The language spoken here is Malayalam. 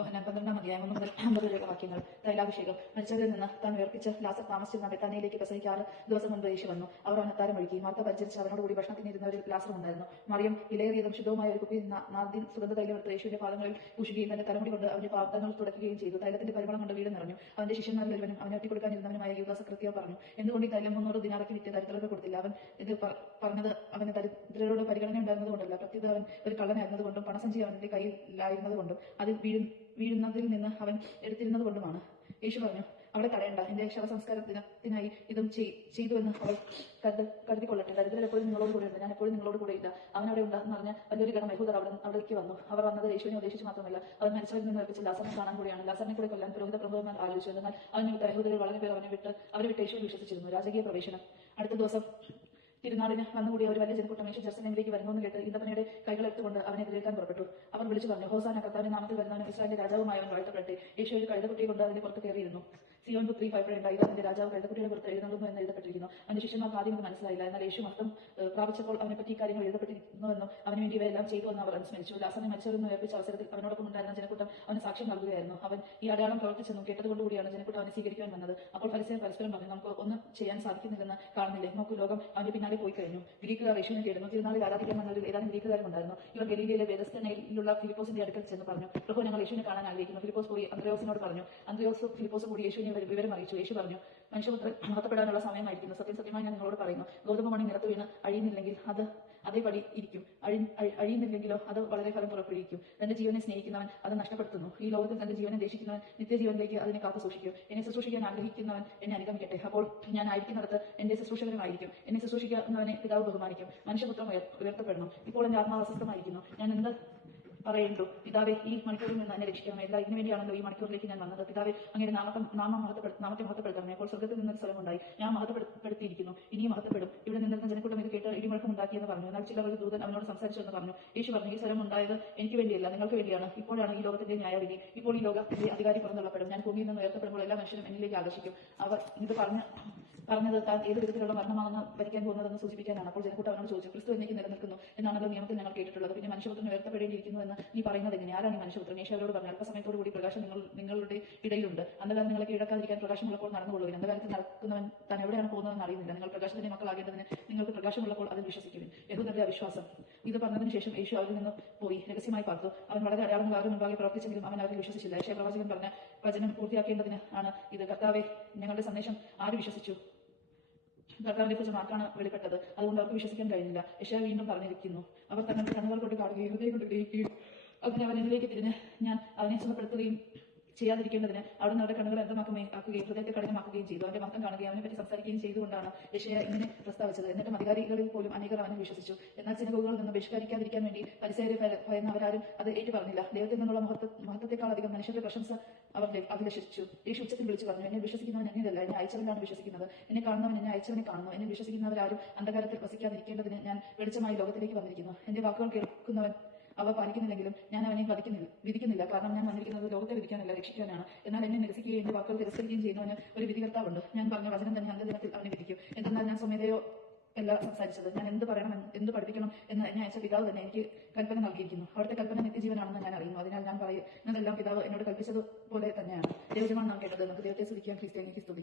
യോഹനാൻ പന്ത്രണ്ടാം അധ്യായം ഒന്ന് മുതൽ അമ്പത് വരെയുള്ള വാക്യങ്ങൾ. തൈലാഭിഷേകം മരിച്ചവരിൽ നിന്ന് താൻ ഉയർപ്പിച്ച് ലാസർ താമസിച്ചിരുന്ന ബെത്താനിയിലേക്ക് പെസയ്ക്ക് ആറ് ദിവസം മുൻപ് യേശു വന്നു. അവർ അനത്താരം ഒഴുകി. മാർത്ത പരിചരിച്ച് അവനോട് കൂടി ഭക്ഷണത്തിനിരുന്നവരിൽ ലാസർ ഉണ്ടായിരുന്നു. മറിയം ഇലയറിയതും ശുദ്ധവുമായ ഒരു കുപ്പി നാദ്യം സുഗന്ധ തൈലം എടുത്ത് യേശുവിന്റെ പാദങ്ങളിൽ പൂശുകയും തന്റെ തലമുടി കൊണ്ട് അവന്റെ പാദങ്ങൾ തുടക്കുകയും ചെയ്തു. തൈലത്തിന്റെ പരിമളം കൊണ്ട് വീട് നിറഞ്ഞു. അവന്റെ ശിഷ്യന്മാരിൽ ഒരുവനും അവനെ ഒട്ടിക്കൊടുക്കാനിരുന്നവനുമായ യുവദാസ കൃത്യ പറഞ്ഞു എന്തുകൊണ്ട് ഈ തൈലം മുന്നൂറ് ദിനാറയ്ക്ക് വിറ്റ് ദരിദ്രർക്ക് കൊടുത്തില്ല? അവൻ ഇത് പറഞ്ഞത് അവന് ദരിദ്രരോട് പരിഗണന ഉണ്ടായിരുന്നത് കൊണ്ടല്ല പ്രത്യേക അവൻ ഒരു കള്ളനായിരുന്നതുകൊണ്ടും പണസഞ്ചി അവന്റെ കയ്യിലായിരുന്നത് കൊണ്ടും അത് വീഴു വീഴുന്നതിൽ നിന്ന് അവൻ എടുത്തിരുന്നത് കൊണ്ടുമാണ്. യേശു പറഞ്ഞു അവളെ തടയണ്ട. എന്റെ ശവസംസ്കാരത്തിനായി ഇതും ചെയ്- ചെയ്തു എന്ന് അവൾ കരുത കരുതിക്കൊള്ളട്ടെ. ദരിദ്രർ എപ്പോഴും നിങ്ങളോട് കൂടെ ഉണ്ട് ഞാൻ എപ്പോഴും നിങ്ങളോട് കൂടെ ഇല്ല അവൻ അവിടെ ഉണ്ടെന്ന് പറഞ്ഞ വലിയൊരു ഗണം യഹൂദർ അവിടെ അവിടേക്ക് വന്നു. അവർ വന്നത് യേശുവിനെ ഉദ്ദേശിച്ച് മാത്രമല്ല. അവൻ മരിച്ചവരിൽ നിന്ന് ഏൽപ്പിച്ച് ലാസറിനെ കാണാൻ കൂടിയാണ്. ലാസറിനെ കൂടെ കൊല്ലാൻ പുരോഹിത പ്രമുഖന്മാർ ആലോചിച്ചു. എന്നാൽ അവനെ വിട്ട് വളരെ പേർ അവനെ വിട്ട് അവരെ വിട്ട് യേശുവിൽ വിശ്വസിച്ചിരുന്നു. രാജകീയ പ്രവേശനം. അടുത്ത ദിവസം തിരുനാളിന് വന്നുകൂടിയ ഒരു വലിയ ജനക്കൂട്ടം യേശു ജെറുസലേമിലേക്ക് വരുന്നു കേട്ട് ഈന്തപ്പനയുടെ കൈകളെടുത്തുകൊണ്ട് അവനെ എതിരേൽക്കാൻ പുറപ്പെട്ടു. വിളിച്ചു പറഞ്ഞു ഹോസാന കർത്താവിന്റെ നാമത്തിൽ വരുന്നവനും ഇസ്രായേലിന്റെ രാജാവുമായവൻ വാഴ്ത്തപ്പെടട്ടെ യേശു ഒരു കഴുതക്കുട്ടിയെ കൊണ്ട് അതിന്റെ പുറത്ത് കയറിയിരുന്നു. സിയോൻ ഫൈവ് ഭയപ്പെടേണ്ട ഇതാന്റെ രാജാവ് കഴുതക്കുട്ടിയുടെ പുറത്ത് എഴുതുന്നു എന്ന് എഴുതപ്പെട്ടിരിക്കുന്നു. അവന്റെ ശിഷ്യന്മാർക്ക് ആദ്യം ഇത് മനസ്സിലായില്ല. എന്നാൽ യേശു മഹത്വം പ്രാപിച്ചപ്പോൾ അവനെ പറ്റി ഈ കാര്യങ്ങൾ എഴുതപ്പെട്ടിരുന്നുവെന്നും അവന് വേണ്ടി ഇവയെല്ലാം ചെയ്തു എന്ന് അവർ അനുസ്മരിച്ചു. ലാസനെ മരിച്ചവരെന്ന് ഏൽപ്പിച്ച അവസരത്തിൽ അവനോടൊപ്പം ഉണ്ടായിരുന്ന ജനക്കൂട്ടം അവന് സാക്ഷ്യം നൽകുകയായിരുന്നു. അവൻ ഈ അടയാളം പ്രവർത്തിച്ചെന്നും കേട്ടതുകൊണ്ടുകൂടിയാണ് ജനക്കൂട്ടം അവനെ സ്വീകരിക്കാൻ വന്നത്. അപ്പോൾ പരസ്യം പരസ്പരം പറഞ്ഞു നമുക്ക് ഒന്നും ചെയ്യാൻ സാധിക്കുന്നില്ലെന്ന് കാണുന്നില്ലേ? നമുക്ക് ലോകം അവന്റെ പിന്നാലെ പോയി കഴിഞ്ഞു. ഗ്രീക്കുകാർ യേശുവിനെ കേടുന്നു തിരുനാളിൽ ആരാധിക്കാൻ വന്നതിൽ ഏതാനും ഗ്രീക്കുകാരുണ്ടായിരുന്നു ഇവർ ഗലീലയിലെ വേദസ്ഥനയിലുള്ള ഫിലിപ്പോസിന്റെ അടുക്കൽ ചെന്ന് പറഞ്ഞു. പ്രഭു ഞങ്ങൾ യേശുവിനെ കാണാൻ ആഗ്രഹിക്കുന്നു. ഫിലിപ്പോസ് പോയി അന്ത്രയോസിനോട് പറഞ്ഞു. അന്ത്രയോസ് ഫിലിപ്പോസ് കൂടി യേശുവിനെ വിവരം അറിയിച്ചു. യേശു പറഞ്ഞു മനുഷ്യപുത്രൻ മഹത്തപ്പെടാനുള്ള സമയമായിരിക്കുന്നു. സത്യം സത്യമായി ഞാൻ നിങ്ങളോട് പറയുന്നു. ഗോതമ്പ് മണി നിലത്ത് വീണ് അഴിയുന്നില്ലെങ്കിൽ അത് അതേപടി ഇരിക്കും. അഴി അഴി- അഴിയുന്നില്ലെങ്കിലോ അത് വളരെ ഫലം പുറപ്പെടുവിക്കും. തന്റെ ജീവനെ സ്നേഹിക്കുന്നവൻ അത് നഷ്ടപ്പെടുത്തുന്നു. ഈ ലോകത്തിൽ തന്റെ ജീവനെ ദേശിക്കുന്നവൻ നിത്യജീവനിലേക്ക് അതിനെ കാത്തു സൂക്ഷിക്കും എന്നെ ശുശ്രൂഷിക്കാൻ ആഗ്രഹിക്കുന്നവൻ എന്നെ അനുഗമിക്കട്ടെ. അപ്പോൾ ഞാൻ ആയിരിക്കുന്നിടത്ത് എന്റെ ശുശ്രൂഷകരമായിരിക്കും എന്നെ ശുശ്രൂഷിക്കുന്നവനെ പിതാവ് ബഹുമാനിക്കും. മനുഷ്യപുത്രം ഉയർ- ഉയർത്തപ്പെടണം. ഇപ്പോൾ എന്റെ ആത്മാവ് അസ്വസ്ഥമായിരിക്കുന്നു. ഞാൻ എന്ത് പറയേണ്ടു പിതാവെ ഈ മണിക്കൂറിൽ നിന്ന് എന്നെ രക്ഷിക്കണം എല്ലാ ഇതിനു വേണ്ടിയാണല്ലോ ഈ മണിക്കൂറിലേക്ക് ഞാൻ വന്നത്. പിതാവെ അങ്ങയുടെ നാമത്തെ നാമം നാമത്തെ മഹത്വപ്പെടുത്തണമേ. അപ്പോൾ സ്വർഗത്തിൽ നിന്ന് ഒരു സ്വരമുണ്ടായി ഞാൻ മഹത്വപ്പെടുത്തിയിരിക്കുന്നു. ഇനിയും മഹത്വപ്പെടും. ഇവിടെ നിന്നിരുന്ന ജനക്കൂട്ടം ഇത് കേട്ട് ഇടിമുഴക്കം ഉണ്ടാക്കിയെന്ന് പറഞ്ഞു. എന്നാൽ ചില ഒരു ദൂതൻ അവനോട് സംസാരിച്ചു എന്ന് പറഞ്ഞു. യേശു പറഞ്ഞു ഈ സ്ഥലം ഉണ്ടായത് എനിക്ക് വേണ്ടിയല്ല നിങ്ങൾക്ക് വേണ്ടിയാണ്. ഇപ്പോഴാണ് ഈ ലോകത്തിന്റെ ന്യായവിധി. ഇപ്പോൾ ഈ ലോകത്തിന്റെ അധികാരി പുറന്തള്ളപ്പെടും. ഞാൻ ഭൂമിയിൽ നിന്ന് ഉയർത്തപ്പെടുമ്പോൾ എല്ലാ മനുഷ്യരും എന്നിലേക്ക് ആകർഷിക്കും. അവർ ഇത് പറഞ്ഞ് പറഞ്ഞത് താൻ ഏത് വിധത്തിലുള്ള മരണമാണെന്ന് ഭരിക്കാൻ പോകുന്നതെന്ന് സൂചിപ്പിക്കാനാണ്. അപ്പോൾ ജനക്കൂട്ടം അവനോട് ചോദിച്ചു ക്രിസ്തു എന്നേക്ക് നിലനിൽക്കുന്നു എന്നാണല്ലോ നിയമത്തിൽ ഞങ്ങൾ കേട്ടിട്ടുള്ളത്. പിന്നെ മനുഷ്യപുത്രൻ ഉയർത്തപ്പെടേണ്ടിയിരിക്കുന്നു എന്ന് നീ പറയുന്നത് എങ്ങനെ ആരാണ് ഈ മനുഷ്യപുത്രൻ? യേശു അവരോട് പറഞ്ഞു അല്പസമയത്തോടു കൂടി പ്രകാശം നിങ്ങൾ നിങ്ങളുടെ ഇടയിലുണ്ട്. അന്നല്ല നിങ്ങളെ കീഴടക്കാതിരിക്കാൻ പ്രകാശമുള്ളപ്പോൾ നടന്നുകൊള്ളുവിൻ അന്ധകാരത്തിൽ നടക്കുന്നവൻ താൻ എവിടെയാണ് പോകുന്നതെന്ന് അറിയുന്നില്ല. നിങ്ങൾ പ്രകാശത്തിന്റെ മക്കളാകേണ്ടതിന് നിങ്ങൾക്ക് പ്രകാശമുള്ളപ്പോൾ അതിൽ വിശ്വസിക്കുവിൻ. യഹൂദന്റെ അവിശ്വാസം. ഇത് പറഞ്ഞതിന് ശേഷം യേശു അവരിൽ നിന്ന് പോയി രഹസ്യമായി പാർത്തു. അവൻ വളരെ അടയാളങ്ങൾ അവരുടെ മുമ്പാകെ പ്രവർത്തിച്ചെങ്കിലും അവൻ അവരിൽ വിശ്വസിച്ചില്ല. യേശു പ്രവാചകൻ പറഞ്ഞ വചനം പൂർത്തിയാക്കേണ്ടതിന് ആണ് ഇത്. കർത്താവെ ഞങ്ങളുടെ സന്ദേശം ആര് വിശ്വസിച്ചു? കർത്താവിനെ കുറിച്ച് മാത്രമാണ് വെളിപ്പെട്ടത്. അതുകൊണ്ട് അവർക്ക് വിശ്വസിക്കാൻ കഴിഞ്ഞില്ല. യശ വീണ്ടും പറഞ്ഞിരിക്കുന്നു. അവർ തങ്ങളുടെ കണ്ണുകൾ കൊണ്ട് കാണുകയും ഹൃദയം കൊണ്ട് ഗ്രഹിക്കുകയും അതിനെ അവൻ എന്നിലേക്ക് തിരിഞ്ഞ് ഞാൻ അവനെ സുഖപ്പെടുത്തുകയും ചെയ്യാതിരിക്കേണ്ടതിന് അവിടുന്ന് അവരുടെ കണ്ണുകൾ അന്ധമാക്കുകയും ആക്കുകയും ഹൃദയത്തെ കഠിനമാക്കുകയും ചെയ്തു. അവന്റെ മാത്രം കാണുകയും അവനെ പറ്റി സംസാരിക്കുകയും ചെയ്തുകൊണ്ടാണ് യശയ ഇങ്ങനെ പ്രസ്താവിച്ചത്. എന്നിട്ടും അധികാരികളിൽ പോലും അനേകർ അവനെ വിശ്വസിച്ചു. എന്നാൽ സിനഗോഗുകളിൽ നിന്ന് ബഹിഷ്കരിക്കാതിരിക്കാൻ വേണ്ടി പരിസരെ ഭയന്ന് അവരാരും അത് ഏറ്റു പറഞ്ഞില്ല ദൈവത്തിൽ നിന്നുള്ള മഹത്വ മഹത്വത്തെക്കാൾ അധികം മനുഷ്യരുടെ പ്രശംസ അവർ അഭിലഷിച്ചു. യേശു ഉച്ചത്തിൽ വിളിച്ചു പറഞ്ഞു എന്നെ വിശ്വസിക്കുന്നവൻ എന്നിലല്ല എന്നെ അയച്ചവനാണ് വിശ്വസിക്കുന്നത്. എന്നെ കാണുന്നവൻ എന്നെ അയച്ചവനെ കാണുന്നു. എന്നെ വിശ്വസിക്കുന്നവരാരും അന്ധകാരത്തിൽ വസിക്കാതിരിക്കേണ്ടതിന് ഞാൻ വെളിച്ചമായി ലോകത്തിലേക്ക് വന്നിരിക്കുന്നു. എന്റെ വാക്കുകൾ കേൾക്കുന്നവൻ അവ പാലിക്കുന്നില്ലെങ്കിലും ഞാൻ അവനെ വധിക്കുന്നില്ല വിധിക്കുന്നില്ല. കാരണം ഞാൻ വന്നിരിക്കുന്നത് ലോകത്തെ വിധിക്കാനല്ല രക്ഷിക്കാനാണ്. എന്നാൽ എന്നെ നിരസിക്കുകയും എന്റെ വാക്കുകൾ തിരസ്കരിക്കുകയും ചെയ്യുന്നവന് ഒരു വിധികർത്താവുണ്ട്. ഞാൻ പറഞ്ഞ വചനം തന്നെ അന്ത്യദിനത്തിൽ അവനെ അല്ല സംസാരിച്ചത്. ഞാൻ എന്ത് പറയണം എന്ത് പഠിപ്പിക്കണം എന്ന് എന്നെ അയച്ച പിതാവ് തന്നെ എനിക്ക് കൽപ്പന നൽകിയിരിക്കുന്നു. അവിടുത്തെ കൽപ്പന നിത്യജീവനാണെന്ന് ഞാൻ അറിയുന്നു. അതിനാൽ ഞാൻ പറയുന്നതെല്ലാം പിതാവ് എന്നോട് കൽപ്പിച്ചതുപോലെ തന്നെയാണ്. ദൈവജമാണ് നാം കേട്ടത്. നമുക്ക് ദൈവത്തെ സ്തുതിക്കാൻ ക്രിസ്ത്യാനിക്ക് സ്തുതി.